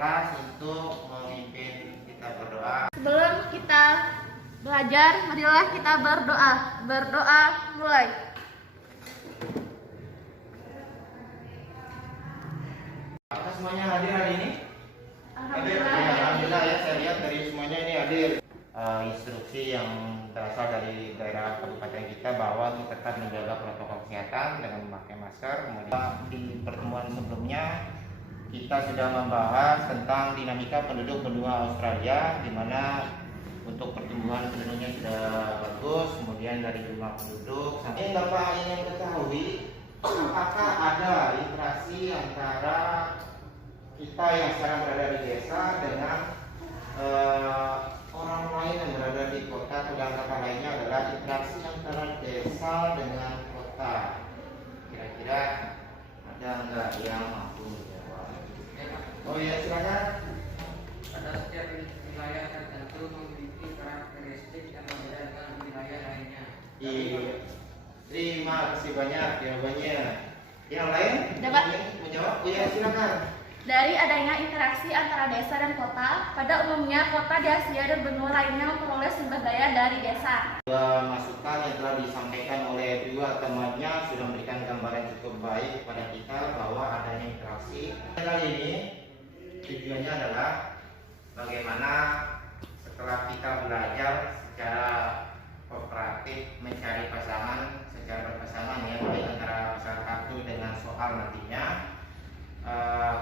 kelas untuk memimpin kita berdoa. Sebelum kita belajar, marilah kita berdoa. Berdoa mulai. Apakah semuanya hadir hari ini? Alhamdulillah. Ya, alhamdulillah ya, saya lihat dari semuanya ini hadir. Instruksi yang berasal dari daerah kabupaten kita bahwa kita tetap menjaga protokol kesehatan dengan memakai masker. Kemudian di pertemuan sebelumnya kita sudah membahas tentang dinamika penduduk benua Australia, di mana untuk pertumbuhan penduduknya sudah bagus. Kemudian dari jumlah penduduk, sampai Bapak ingin ketahui apakah ada interaksi antara kita yang sekarang berada di desa dengan orang lain yang berada di kota, atau dengan kata lainnya adalah interaksi antara desa dengan kota. Kira-kira ada nggak yang mampu menjawab? Oh ya, silakan. Pada setiap wilayah tertentu memiliki karakteristik yang berbeda dengan wilayah lainnya. Iya. Terima kasih banyak jawabannya. Yang lain? Dapat. Ingin menjawab? Oh ya, silakan. Dari adanya interaksi antara desa dan kota, pada umumnya kota di Asia dan benua lainnya memperoleh sumber daya dari desa. Dua masukan yang telah disampaikan oleh dua temannya sudah memberikan gambaran cukup baik kepada kita bahwa adanya interaksi. Kali ini tujuannya adalah bagaimana setelah kita belajar secara kooperatif mencari pasangan secara berpasangan ya, baik antara pasangan kartu dengan soal nantinya,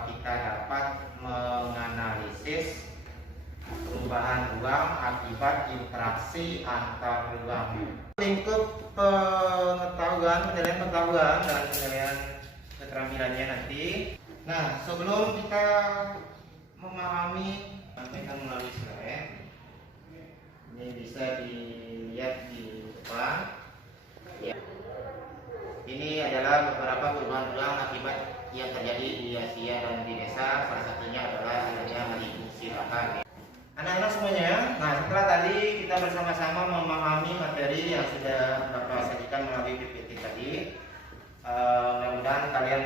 kita dapat menganalisis perubahan ruang akibat interaksi antar ruang. Lingkup penilaian pengetahuan dan penilaian keterampilannya nanti. Nah, sebelum kita memahami, sampaikan melalui slide. Ini bisa dilihat di depan. Ya. Ini adalah beberapa perubahan ruang akibat yang terjadi di Asia dan di desa. Salah satunya adalah adanya fungsi lahan. Anak-anak semuanya, nah setelah tadi kita bersama-sama memahami materi yang sudah Bapak sajikan melalui PPT tadi, mudah-mudahan kalian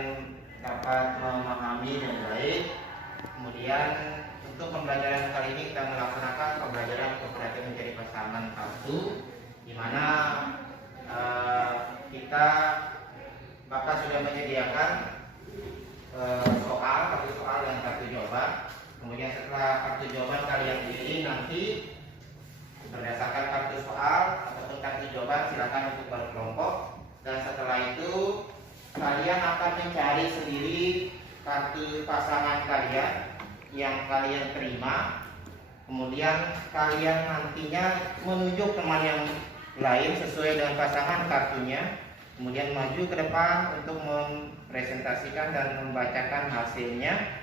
dapat memahami dengan baik. Kemudian untuk pembelajaran kali ini kita melaksanakan pembelajaran kooperatif mencari pasangan kartu, di mana kita Bapak sudah menyediakan kartu soal dan kartu jawaban. Kemudian setelah kartu jawaban kalian pilih, nanti berdasarkan kartu soal ataupun kartu jawaban silakan untuk berkelompok, dan setelah itu kalian akan mencari sendiri kartu pasangan kalian yang kalian terima. Kemudian kalian nantinya menunjuk teman yang lain sesuai dengan pasangan kartunya, kemudian maju ke depan untuk mempresentasikan dan membacakan hasilnya.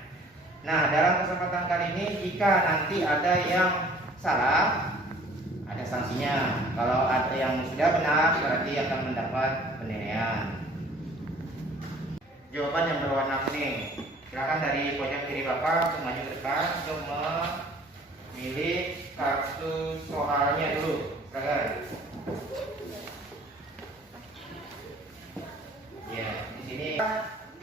Nah, dalam kesempatan kali ini jika nanti ada yang salah, ada sanksinya. Kalau ada yang sudah benar, berarti akan mendapat penilaian. Jawaban yang berwarna kuning. Silakan dari pojok kiri Bapak untuk maju ke depan untuk memilih kartu soalnya dulu. Silakan. Ya, di sini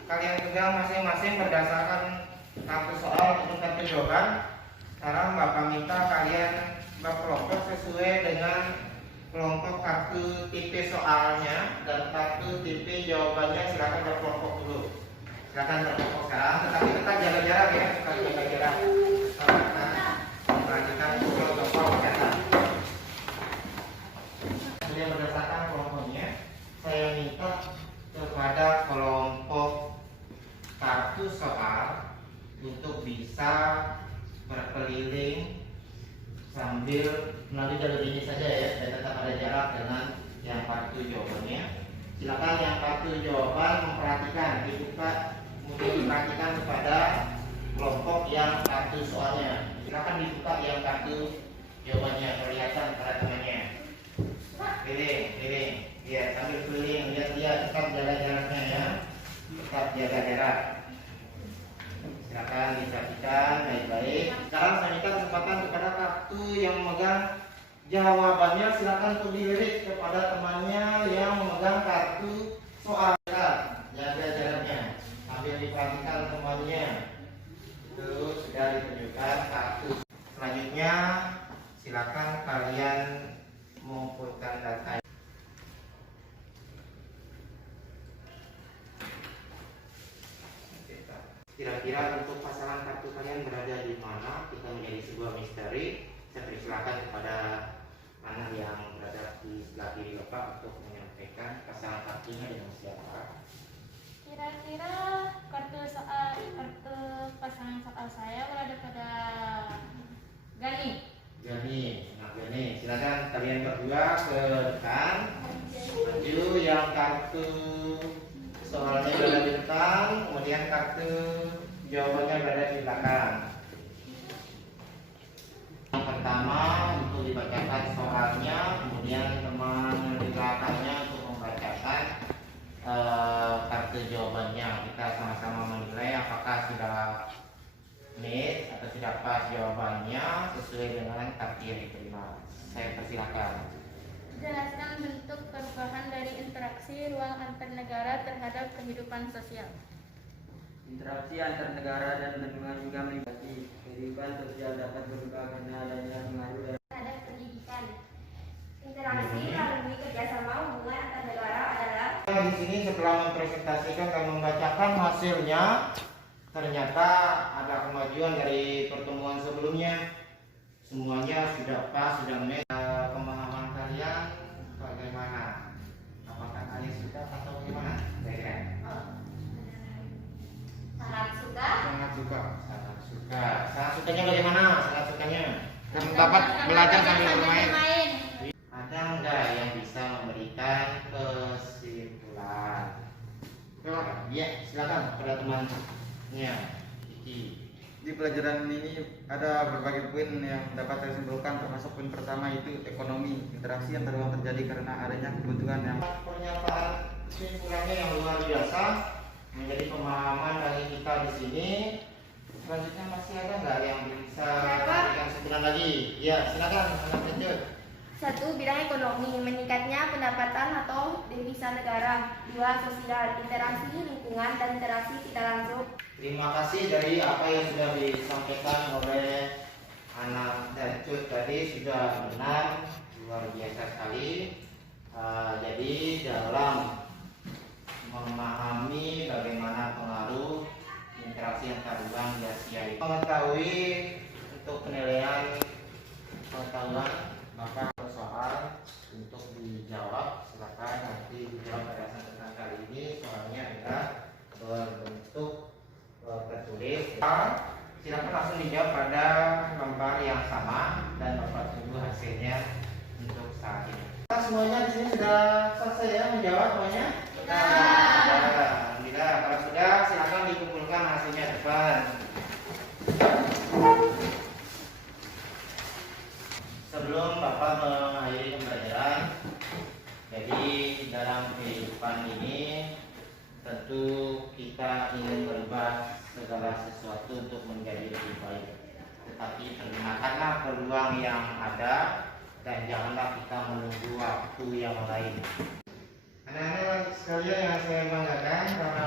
kalian pegang masing-masing berdasarkan kartu soal untuk kartu jawaban. Sekarang Bapak minta kalian berkelompok sesuai dengan kelompok kartu tipe soalnya dan kartu tipe jawabannya. Silakan berkelompok dulu. Silakan berkelompok sekarang, tetapi tetap jaga jarak ya, tetap jaga jarak. Perhatikan protokol kesehatan. Sudah berdasarkan kelompoknya, saya minta kepada kelompok kartu soal untuk bisa berkeliling sambil melalui jalur ini saja ya, dan tetap ada jarak dengan yang kartu jawabannya. Silakan yang kartu jawaban memperhatikan, dibuka, kemudian diperhatikan kepada kelompok yang kartu soalnya. Silakan dibuka yang kartu jawabannya, kelihatan pada temannya. Keliling, ya sambil keliling, lihat tetap jaga jaraknya ya, tetap jaga jarak. Silakan disaksikan baik-baik. Sekarang saya minta kesempatan kepada kartu yang memegang jawabannya, silakan untuk dilirik kepada temannya yang memegang kartu soal. Jaga jaraknya sambil diperhatikan temannya. Itu sudah mengambilkan kartu. Selanjutnya silakan kalian mengumpulkan data. Kira-kira untuk pasangan kartu kalian berada di mana? Kita menjadi sebuah misteri. Saya persilakan kepada mana yang berada di sebelah kiri Bapak untuk menyampaikan pasangan kartunya dengan siapa. Kira-kira kartu pasangan soal saya berada pada Gani. Gani, silakan kalian berdua ke depan. Maju yang kartu soalnya berada di depan, kemudian kartu jawabannya berada di belakang. Yang pertama untuk dibacakan soalnya, kemudian teman di belakangnya untuk membacakan kartu jawabannya. Kita sama-sama menilai apakah sudah miss atau tidak pas jawabannya sesuai dengan kartu yang diterima. Saya persilakan. Jelaskan bentuk perubahan dari interaksi ruang antar negara terhadap kehidupan sosial. Interaksi antar negara dan benua juga meliputi kehidupan sosial dapat berubah karena adanya pengaruh Terhadap pendidikan. Interaksi melalui kerjasama hubungan antar negara adalah. Di sini setelah mempresentasikan dan membacakan hasilnya, ternyata ada kemajuan dari pertemuan sebelumnya. Semuanya sudah pas, sudah match. Pemahaman kalian bagaimana? Apakah kalian suka atau bagaimana? Sangat suka. Sangat suka. Sangat sukanya bagaimana? Sangat sukanya dapat belajar sambil bermain. Ada enggak yang bisa memberikan kesimpulan? Ya, silakan pada temannya. Iki. Di pelajaran ini ada berbagai poin yang dapat saya simpulkan, termasuk poin pertama itu ekonomi. Interaksi yang terus terjadi karena adanya kebutuhan yang Pernyataan kesimpulannya yang luar biasa menjadi pemahaman bagi kita di sini. Selanjutnya masih ada nggak yang bisa memberikan kesimpulan lagi? Ya, silakan anak lanjut. 1. Bidang ekonomi, meningkatnya pendapatan atau devisa negara. 2. Sosial, interaksi lingkungan dan interaksi tidak langsung. Terima kasih dari apa yang sudah disampaikan oleh anak Cut tadi, sudah benar, luar biasa sekali. Jadi dalam memahami bagaimana pengaruh interaksi antar ruang di Asia itu, mengetahui untuk penilaian pengetahuan maka soal untuk dijawab, silakan nanti dijawab pada kesempatan kali ini. Soalnya adalah berbentuk tertulis. Silakan langsung dijawab pada lembar yang sama dan Bapak tunggu hasilnya untuk saat ini. Semuanya di sini sudah selesai ya menjawab semuanya? Alhamdulillah. Kalau sudah, silakan dikumpulkan hasilnya depan. Sebelum Bapak mengakhiri pembelajaran, jadi dalam kehidupan ini tentu kita ingin berubah segala sesuatu untuk menjadi lebih baik. Tetapi gunakanlah peluang yang ada dan janganlah kita menunggu waktu yang lain. Anak-anak sekalian yang saya banggakan, karena